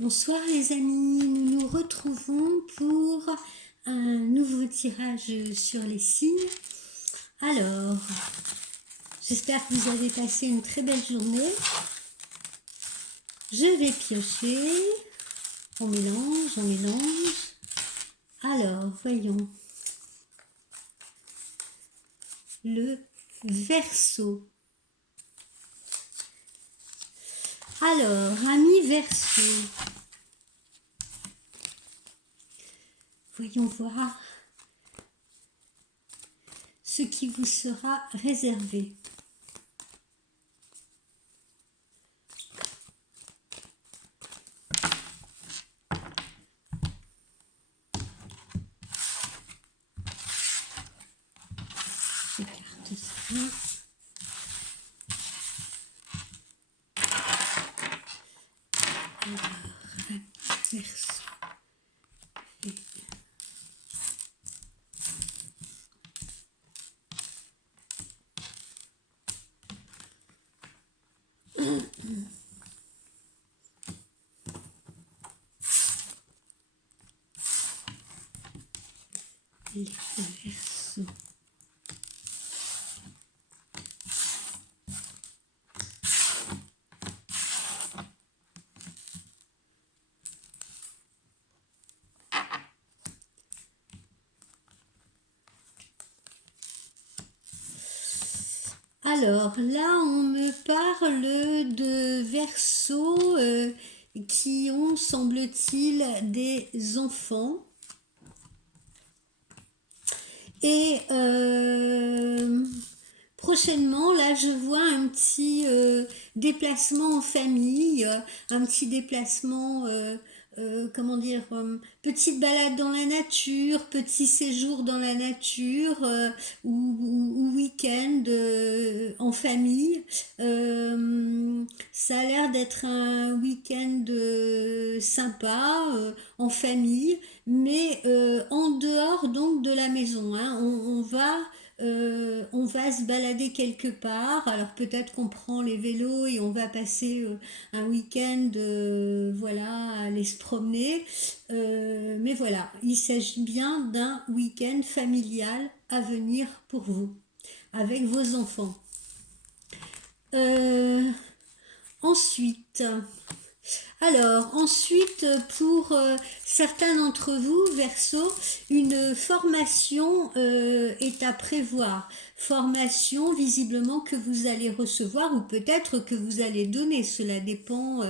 Bonsoir les amis, nous nous retrouvons pour un nouveau tirage sur les signes. Alors, j'espère que vous avez passé une très belle journée. Je vais piocher, on mélange, on mélange. Alors, voyons. Le Verseau. Alors, ami Verseau. Voyons voir ce qui vous sera réservé. J'écarte ça. Alors, Verseau. Les Verseaux. Alors là, on me parle de Verseaux qui ont, semble-t-il, des enfants. Et prochainement, là, je vois un petit déplacement en famille, un petit déplacement, comment dire, petite balade dans la nature, petit séjour dans la nature ou week-end en famille. Ça a l'air d'être un week-end sympa en famille, mais en dehors donc de la maison. Hein. On va se balader quelque part. Alors peut-être qu'on prend les vélos et on va passer un week-end, voilà, à aller se promener. Mais voilà, il s'agit bien d'un week-end familial à venir pour vous, avec vos enfants. Ensuite, pour certains d'entre vous, Verseau, une formation est à prévoir. Formation visiblement que vous allez recevoir ou peut-être que vous allez donner. Cela dépend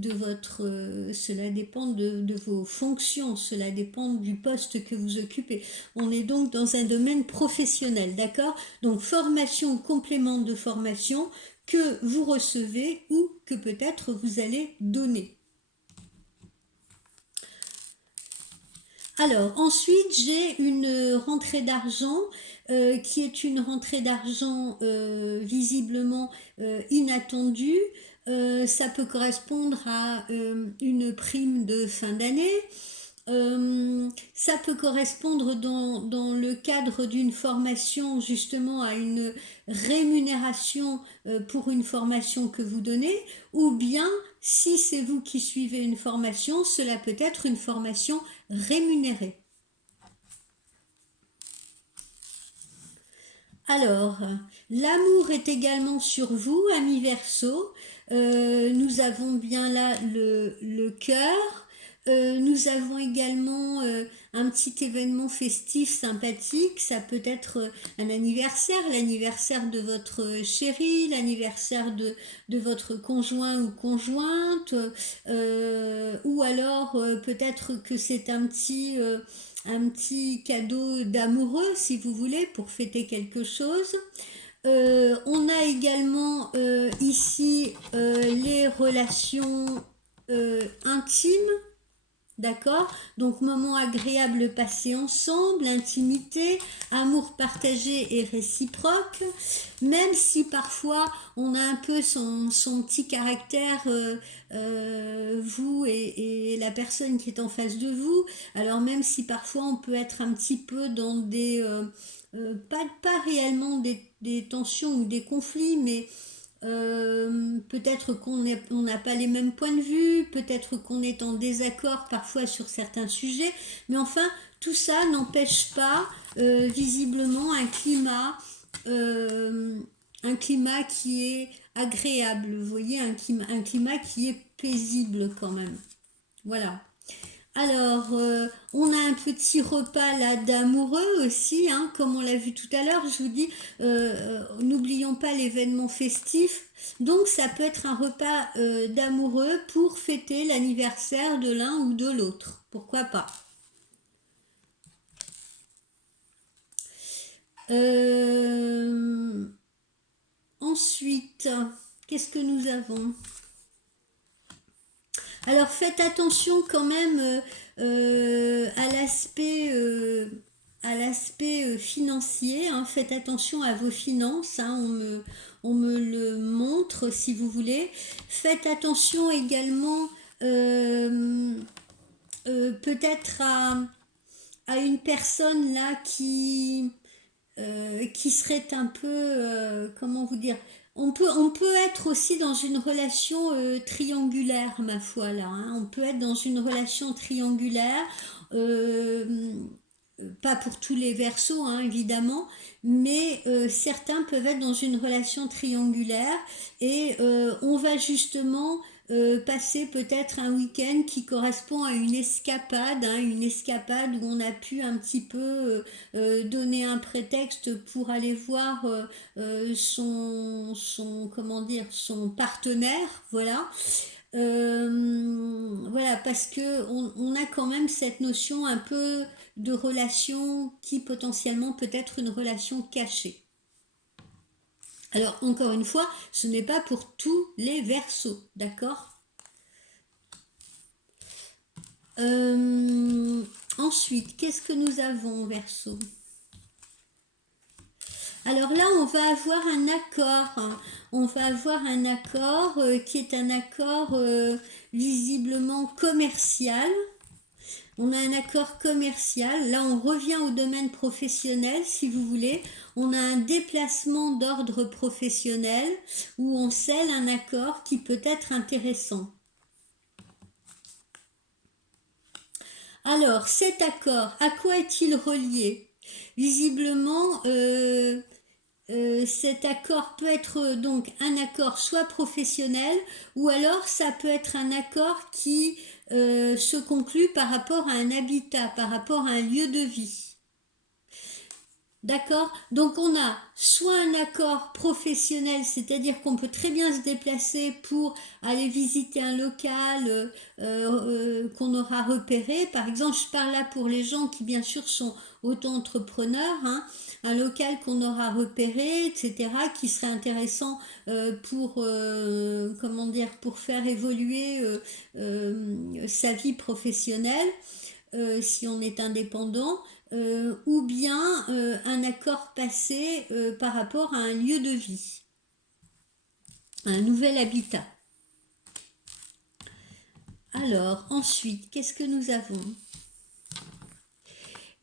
cela dépend de vos fonctions, cela dépend du poste que vous occupez. On est donc dans un domaine professionnel, d'accord? Donc formation ou complément de formation que vous recevez ou que peut-être vous allez donner. Alors ensuite j'ai une rentrée d'argent qui est une rentrée d'argent visiblement inattendue. Ça peut correspondre à une prime de fin d'année. Ça peut correspondre dans le cadre d'une formation justement à une rémunération pour une formation que vous donnez, ou bien si c'est vous qui suivez une formation, cela peut être une formation rémunérée. Alors, l'amour est également sur vous, ami Verseau. Nous avons bien là le cœur. Nous avons également un petit événement festif sympathique. Ça peut être un anniversaire, l'anniversaire de votre chéri, l'anniversaire de votre conjoint ou conjointe, ou alors peut-être que c'est un petit cadeau d'amoureux, si vous voulez, pour fêter quelque chose. On a également ici les relations intimes. D'accord? Donc, moment agréable passé ensemble, intimité, amour partagé et réciproque. Même si parfois on a un peu son petit caractère, vous et la personne qui est en face de vous. Alors, même si parfois on peut être un petit peu dans des... pas réellement des tensions ou des conflits, mais peut-être on n'a pas les mêmes points de vue, peut-être qu'on est en désaccord parfois sur certains sujets, mais enfin, tout ça n'empêche pas visiblement euh, un climat qui est agréable, vous voyez, un climat qui est paisible quand même. Voilà. Alors, on a un petit repas là d'amoureux aussi, hein, comme on l'a vu tout à l'heure. Je vous dis, n'oublions pas l'événement festif. Donc, ça peut être un repas d'amoureux pour fêter l'anniversaire de l'un ou de l'autre. Pourquoi pas? Euh, Ensuite, qu'est-ce que nous avons? Alors faites attention quand même à l'aspect financier, hein. Faites attention à vos finances, hein. On me le montre si vous voulez. Faites attention également peut-être à une personne là qui serait un peu, comment vous dire, on peut être aussi dans une relation triangulaire, ma foi, là, hein. On peut être dans une relation triangulaire, euh, pas pour tous les versos, hein, évidemment, mais certains peuvent être dans une relation triangulaire et on va justement passer peut-être un week-end qui correspond à une escapade, hein, une escapade où on a pu un petit peu donner un prétexte pour aller voir comment dire, son partenaire, voilà. Voilà, parce que on a quand même cette notion un peu de relation qui potentiellement peut être une relation cachée. Alors, encore une fois, ce n'est pas pour tous les versos, d'accord? Ensuite, qu'est-ce que nous avons, verso? Alors là, on va avoir un accord, hein. On va avoir un accord qui est un accord visiblement commercial. On a un accord commercial. Là, on revient au domaine professionnel, si vous voulez. On a un déplacement d'ordre professionnel où on scelle un accord qui peut être intéressant. Alors, cet accord, à quoi est-il relié? Visiblement, cet accord peut être donc un accord soit professionnel ou alors ça peut être un accord qui se conclut par rapport à un habitat, par rapport à un lieu de vie. D'accord? Donc on a soit un accord professionnel, c'est-à-dire qu'on peut très bien se déplacer pour aller visiter un local qu'on aura repéré. Par exemple, je parle là pour les gens qui bien sûr sont auto-entrepreneurs, hein, un local qu'on aura repéré, etc., qui serait intéressant pour, comment dire, pour faire évoluer sa vie professionnelle si on est indépendant, ou bien un accord passé par rapport à un lieu de vie, un nouvel habitat. Alors, ensuite, qu'est-ce que nous avons?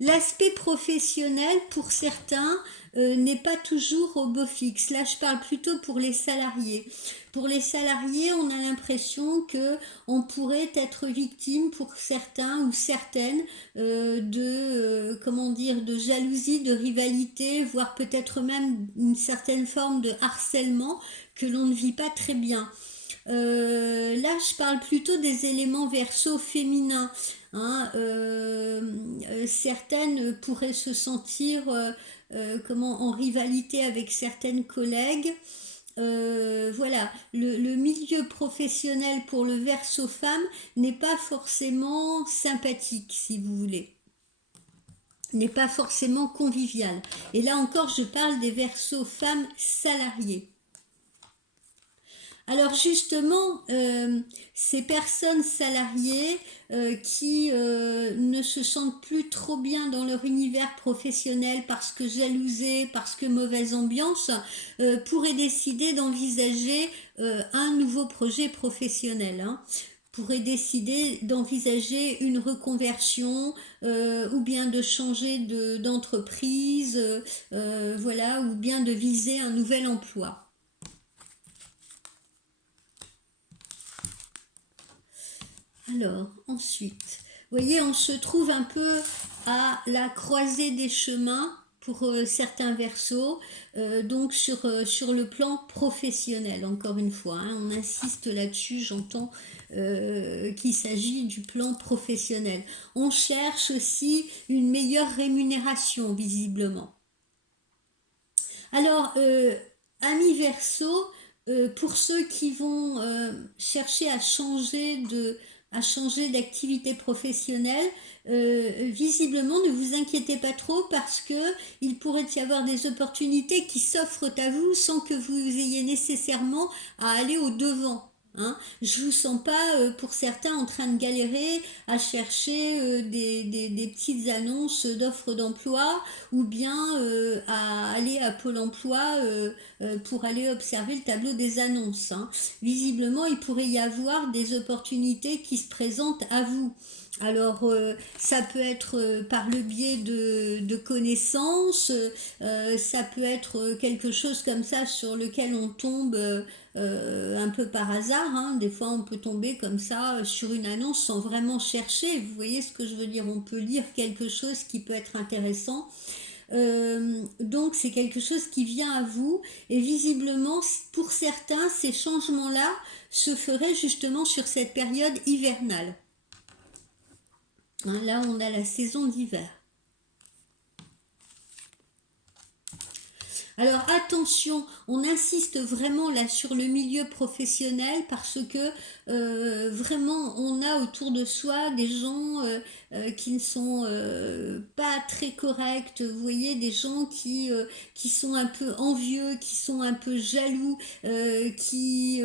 L'aspect professionnel, pour certains, n'est pas toujours au beau fixe. Là, je parle plutôt pour les salariés. Pour les salariés, on a l'impression que on pourrait être victime pour certains ou certaines comment dire, de jalousie, de rivalité, voire peut-être même une certaine forme de harcèlement que l'on ne vit pas très bien. Là, je parle plutôt des éléments verso féminins, hein. Certaines pourraient se sentir comment, en rivalité avec certaines collègues. Voilà, le milieu professionnel pour le verso femme n'est pas forcément sympathique, si vous voulez, n'est pas forcément convivial. Et là encore, je parle des versos femmes salariées. Alors justement, ces personnes salariées qui ne se sentent plus trop bien dans leur univers professionnel parce que jalousées, parce que mauvaise ambiance, pourraient décider d'envisager un nouveau projet professionnel, hein. Pourraient décider d'envisager une reconversion ou bien de changer d'entreprise, voilà, ou bien de viser un nouvel emploi. Alors, ensuite, vous voyez, on se trouve un peu à la croisée des chemins pour certains versos, donc sur le plan professionnel, encore une fois, hein, on insiste là-dessus, j'entends qu'il s'agit du plan professionnel. On cherche aussi une meilleure rémunération, visiblement. Alors, amis Verseau, pour ceux qui vont chercher à changer d'activité professionnelle, visiblement ne vous inquiétez pas trop parce que il pourrait y avoir des opportunités qui s'offrent à vous sans que vous ayez nécessairement à aller au devant. Hein. Je vous sens pas, pour certains, en train de galérer à chercher des petites annonces d'offres d'emploi ou bien à aller à Pôle emploi pour aller observer le tableau des annonces. Hein. Visiblement, il pourrait y avoir des opportunités qui se présentent à vous. Alors, ça peut être par le biais de connaissances, ça peut être quelque chose comme ça sur lequel on tombe un peu par hasard. Hein. Des fois, on peut tomber comme ça sur une annonce sans vraiment chercher. Vous voyez ce que je veux dire? On peut lire quelque chose qui peut être intéressant. Donc c'est quelque chose qui vient à vous et visiblement pour certains ces changements-là se feraient justement sur cette période hivernale. Hein, là on a la saison d'hiver. Alors attention, on insiste vraiment là sur le milieu professionnel parce que vraiment on a autour de soi des gens qui ne sont pas très corrects, vous voyez, des gens qui sont un peu envieux, qui sont un peu jaloux, qui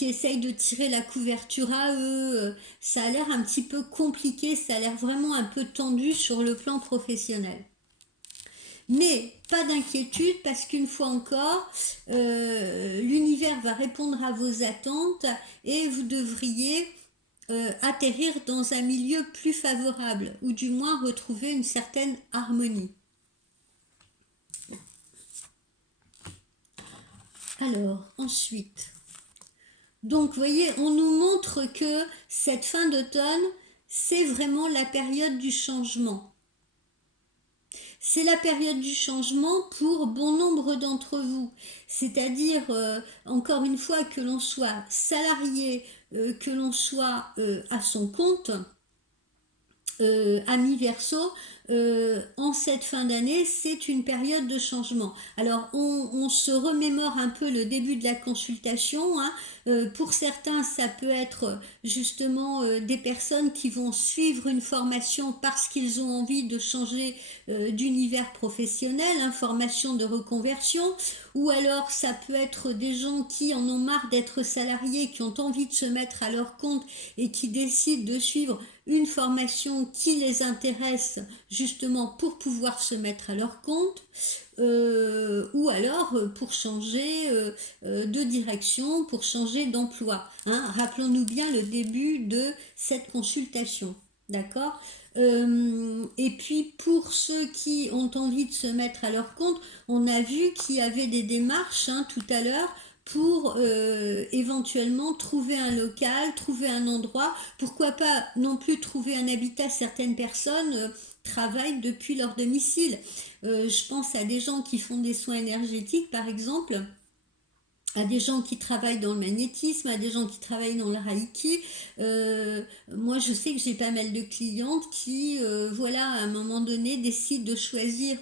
essayent de tirer la couverture à eux. Ça a l'air un petit peu compliqué, ça a l'air vraiment un peu tendu sur le plan professionnel. Mais pas d'inquiétude parce qu'une fois encore, l'univers va répondre à vos attentes et vous devriez atterrir dans un milieu plus favorable ou du moins retrouver une certaine harmonie. Alors, ensuite, donc vous voyez, on nous montre que cette fin d'automne, c'est vraiment la période du changement. C'est la période du changement pour bon nombre d'entre vous. C'est-à-dire, encore une fois, que l'on soit salarié, que l'on soit à son compte, amis Verseau, en cette fin d'année, c'est une période de changement. Alors, on se remémore un peu le début de la consultation. Hein. Pour certains, ça peut être justement des personnes qui vont suivre une formation parce qu'ils ont envie de changer d'univers professionnel, hein, formation de reconversion, ou alors ça peut être des gens qui en ont marre d'être salariés, qui ont envie de se mettre à leur compte et qui décident de suivre une formation qui les intéresse justement pour pouvoir se mettre à leur compte, ou alors pour changer de direction, pour changer d'emploi. Hein. Rappelons-nous bien le début de cette consultation. D'accord. Et puis pour ceux qui ont envie de se mettre à leur compte, on a vu qu'il y avait des démarches hein, tout à l'heure pour éventuellement trouver un local, trouver un endroit, pourquoi pas non plus trouver un habitat. Certaines personnes travaillent depuis leur domicile. Je pense à des gens qui font des soins énergétiques par exemple, à des gens qui travaillent dans le magnétisme, à des gens qui travaillent dans le reiki. Moi, je sais que j'ai pas mal de clientes qui, voilà, à un moment donné, décident de choisir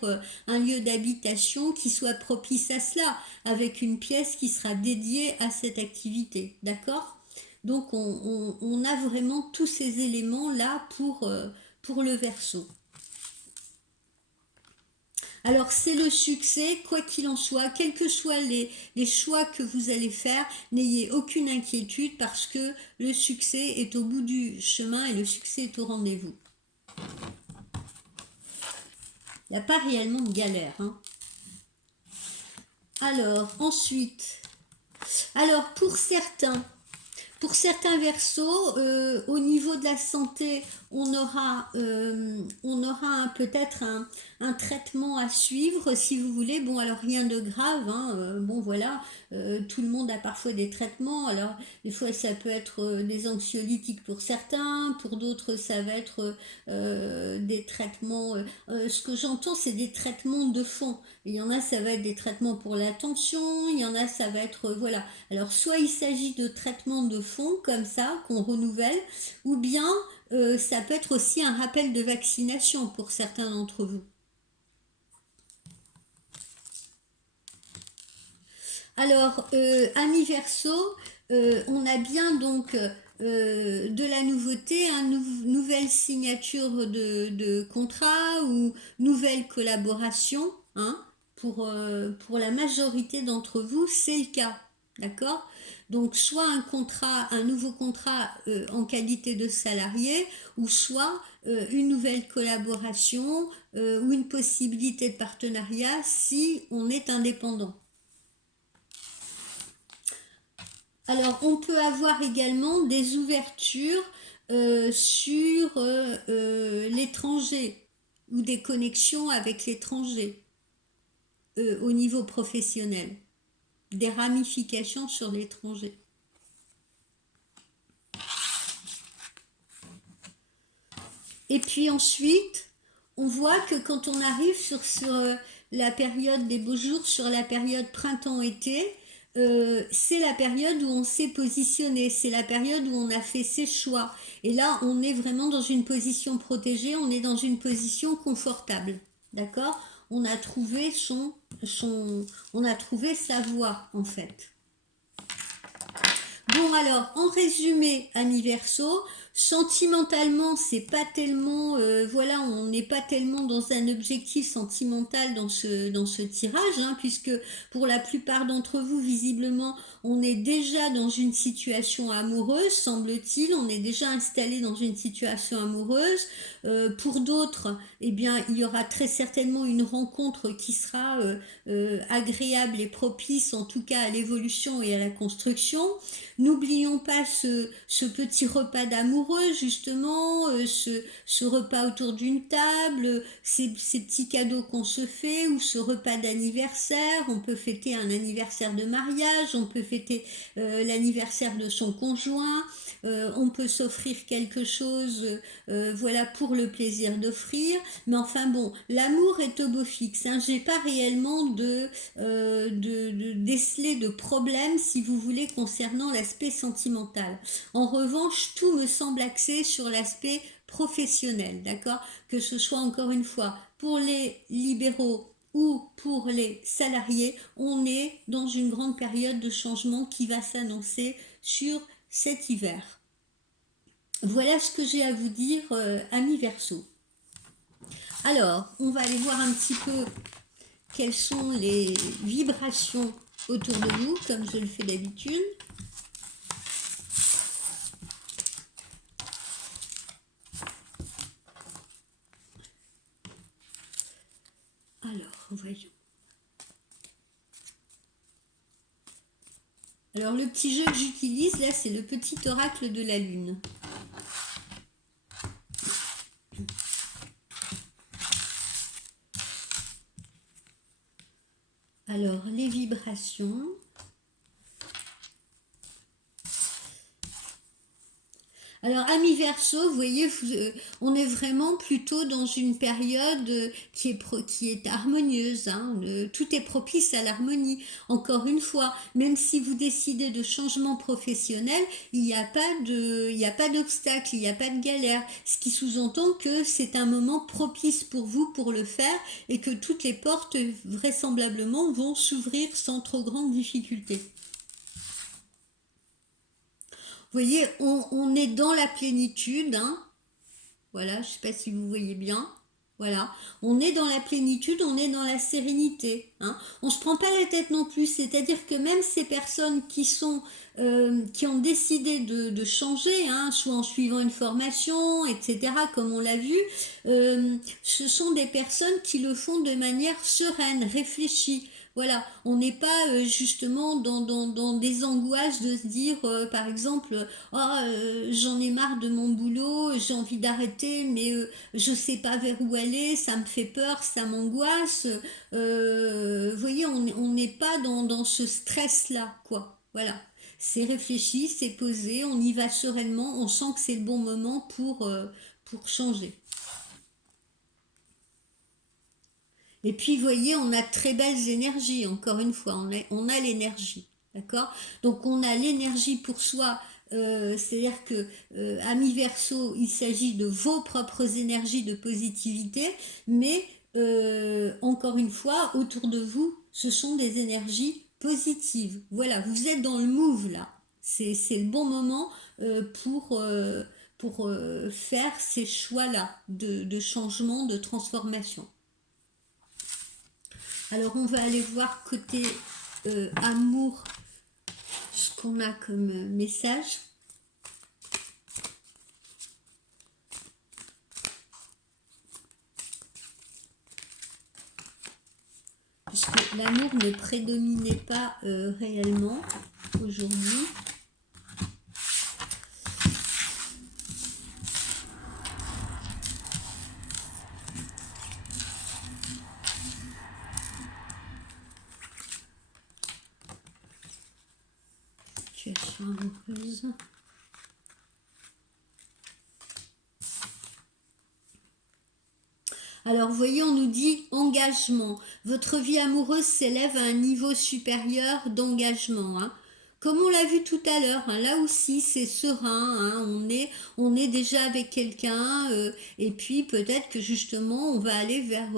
un lieu d'habitation qui soit propice à cela, avec une pièce qui sera dédiée à cette activité. D'accord? Donc, on a vraiment tous ces éléments-là pour le Verseau. Alors c'est le succès, quoi qu'il en soit, quels que soient les choix que vous allez faire, n'ayez aucune inquiétude parce que le succès est au bout du chemin et le succès est au rendez-vous. Il n'y a pas réellement de galère. Hein. Alors ensuite, alors pour certains Verseaux, au niveau de la santé, on aura peut-être un un traitement à suivre si vous voulez. Bon, alors rien de grave, hein, bon voilà, tout le monde a parfois des traitements. Alors des fois ça peut être des anxiolytiques pour certains, pour d'autres ça va être des traitements. Ce que j'entends c'est des traitements de fond. Il y en a ça va être des traitements pour la tension, il y en a ça va être voilà. Alors soit il s'agit de traitements de fond comme ça qu'on renouvelle, ou bien ça peut être aussi un rappel de vaccination pour certains d'entre vous. Alors, amis Verseau, on a bien donc de la nouveauté, nouvelle signature de contrat ou nouvelle collaboration, hein, pour la majorité d'entre vous, c'est le cas. D'accord? Donc, soit un nouveau contrat en qualité de salarié, ou soit une nouvelle collaboration ou une possibilité de partenariat si on est indépendant. Alors, on peut avoir également des ouvertures sur l'étranger ou des connexions avec l'étranger au niveau professionnel, des ramifications sur l'étranger. Et puis ensuite, on voit que quand on arrive sur la période des beaux jours, sur la période printemps-été, c'est la période où on s'est positionné, c'est la période où on a fait ses choix. Et là, on est vraiment dans une position protégée, on est dans une position confortable. D'accord? On a trouvé on a trouvé sa voie, en fait. Bon alors, en résumé, amis Verseau, sentimentalement, c'est pas tellement, voilà, on n'est pas tellement dans un objectif sentimental dans ce tirage, hein, puisque pour la plupart d'entre vous, visiblement, on est déjà dans une situation amoureuse, semble-t-il, on est déjà installé dans une situation amoureuse. Pour d'autres, eh bien, il y aura très certainement une rencontre qui sera agréable et propice, en tout cas à l'évolution et à la construction. N'oublions pas ce petit repas d'amoureux, justement, ce repas autour d'une table, ces petits cadeaux qu'on se fait, ou ce repas d'anniversaire. On peut fêter un anniversaire de mariage, on peut fêter l'anniversaire de son conjoint, on peut s'offrir quelque chose, voilà, pour le plaisir d'offrir. Mais enfin bon, l'amour est au beau fixe. Hein. J'ai pas réellement de déceler de problème, si vous voulez, concernant l'aspect sentimental. En revanche, tout me semble axé sur l'aspect professionnel, d'accord? Que ce soit encore une fois pour les libéraux ou pour les salariés, on est dans une grande période de changement qui va s'annoncer sur cet hiver. Voilà ce que j'ai à vous dire, amis Verseau. Alors, on va aller voir un petit peu quelles sont les vibrations autour de vous, comme je le fais d'habitude. Alors, voyons. Alors, le petit jeu que j'utilise, là, c'est le petit oracle de la Lune. Alors, les vibrations. Alors, amis Verseau, vous voyez, on est vraiment plutôt dans une période qui est harmonieuse. Hein, tout est propice à l'harmonie. Encore une fois, même si vous décidez de changement professionnel, il n'y a pas d'obstacle, il n'y a pas de galère. Ce qui sous-entend que c'est un moment propice pour vous pour le faire et que toutes les portes, vraisemblablement, vont s'ouvrir sans trop grande difficulté. Vous voyez, on est dans la plénitude, hein. Voilà, je ne sais pas si vous voyez bien. Voilà, on est dans la plénitude, on est dans la sérénité. Hein. On ne se prend pas la tête non plus, c'est-à-dire que même ces personnes qui ont décidé de changer, hein, soit en suivant une formation, etc., comme on l'a vu, ce sont des personnes qui le font de manière sereine, réfléchie. Voilà, on n'est pas justement dans des angoisses de se dire, par exemple, ah, j'en ai marre de mon boulot, j'ai envie d'arrêter, mais je sais pas vers où aller, ça me fait peur, ça m'angoisse. Vous voyez, on n'est pas dans ce stress-là, quoi. Voilà. C'est réfléchi, c'est posé, on y va sereinement, on sent que c'est le bon moment pour changer. Et puis, vous voyez, on a très belles énergies, encore une fois, on a l'énergie, d'accord. Donc, on a l'énergie pour soi, c'est-à-dire que ami Verseau, il s'agit de vos propres énergies de positivité, mais encore une fois, autour de vous, ce sont des énergies positives. Voilà, vous êtes dans le move là. C'est le bon moment pour faire ces choix-là de changement, de transformation. Alors on va aller voir côté amour ce qu'on a comme message. Puisque l'amour ne prédominait pas réellement aujourd'hui. Situation amoureuse. Alors, vous voyez, on nous dit engagement. Votre vie amoureuse s'élève à un niveau supérieur d'engagement. Hein. Comme on l'a vu tout à l'heure, hein, là aussi c'est serein, hein, on est déjà avec quelqu'un et puis peut-être que justement on va aller vers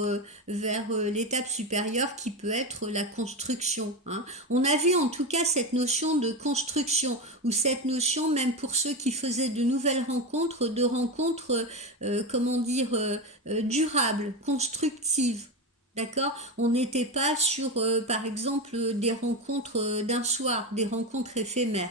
l'étape supérieure qui peut être la construction. Hein. On avait en tout cas cette notion de construction ou cette notion même pour ceux qui faisaient de nouvelles rencontres, de rencontres, comment dire, durables, constructives. D'accord. On n'était pas sur, par exemple, des rencontres d'un soir, des rencontres éphémères.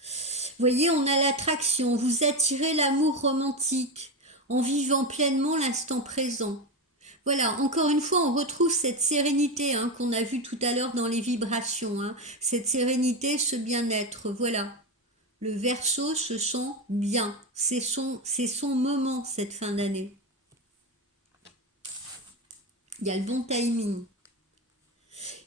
Vous voyez, on a l'attraction, vous attirez l'amour romantique en vivant pleinement l'instant présent. Voilà, encore une fois, on retrouve cette sérénité hein, qu'on a vue tout à l'heure dans les vibrations. Hein. Cette sérénité, ce bien-être, voilà. Le Verseau se sent bien. C'est son moment, cette fin d'année. Il y a le bon timing.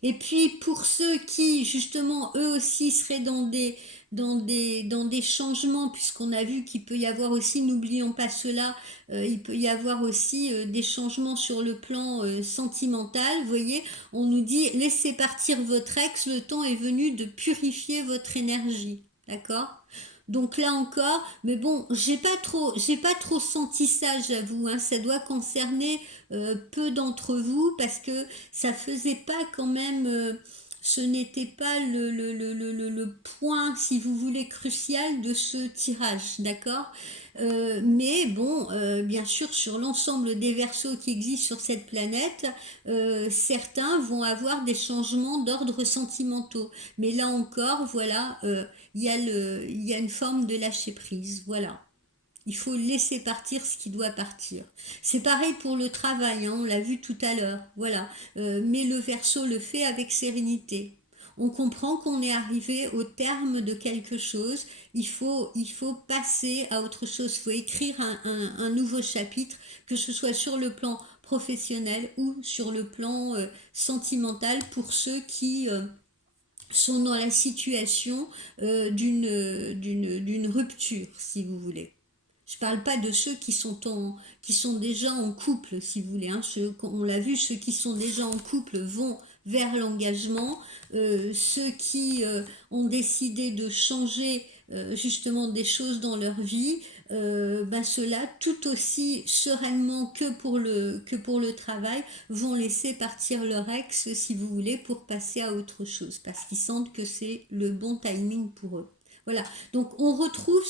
Et puis pour ceux qui justement eux aussi seraient dans des changements, puisqu'on a vu qu'il peut y avoir aussi, n'oublions pas cela, il peut y avoir aussi des changements sur le plan sentimental. Vous voyez, on nous dit laissez partir votre ex, le temps est venu de purifier votre énergie. D'accord. Donc là encore, mais bon, j'ai pas trop senti ça, j'avoue. Hein, ça doit concerner peu d'entre vous parce que ça faisait pas quand même, ce n'était pas le point, si vous voulez, crucial de ce tirage, d'accord. Mais bon, bien sûr, sur l'ensemble des Verseaux qui existent sur cette planète, certains vont avoir des changements d'ordre sentimentaux. Mais là encore, voilà, il y a une forme de lâcher prise, voilà. Il faut laisser partir ce qui doit partir. C'est pareil pour le travail, hein, on l'a vu tout à l'heure. Voilà. Mais le Verseau le fait avec sérénité. On comprend qu'on est arrivé au terme de quelque chose. Il faut passer à autre chose. Il faut écrire un nouveau chapitre, que ce soit sur le plan professionnel ou sur le plan sentimental pour ceux qui sont dans la situation d'une rupture, si vous voulez. Je ne parle pas de ceux qui sont déjà en couple, si vous voulez. Hein. On l'a vu, ceux qui sont déjà en couple vont vers l'engagement. Ceux qui ont décidé de changer justement des choses dans leur vie, ben ceux-là, tout aussi sereinement que pour le travail, vont laisser partir leur ex, si vous voulez, pour passer à autre chose, parce qu'ils sentent que c'est le bon timing pour eux. Voilà, donc on retrouve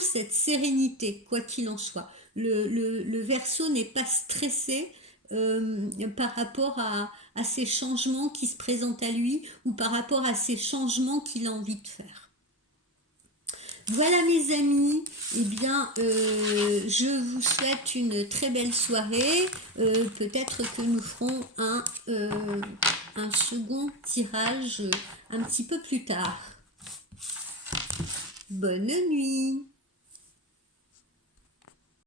cette sérénité, quoi qu'il en soit. Le Verseau n'est pas stressé par rapport à ces changements qui se présentent à lui ou par rapport à ces changements qu'il a envie de faire. Voilà mes amis, eh bien je vous souhaite une très belle soirée. Peut-être que nous ferons un second tirage un petit peu plus tard. Bonne nuit.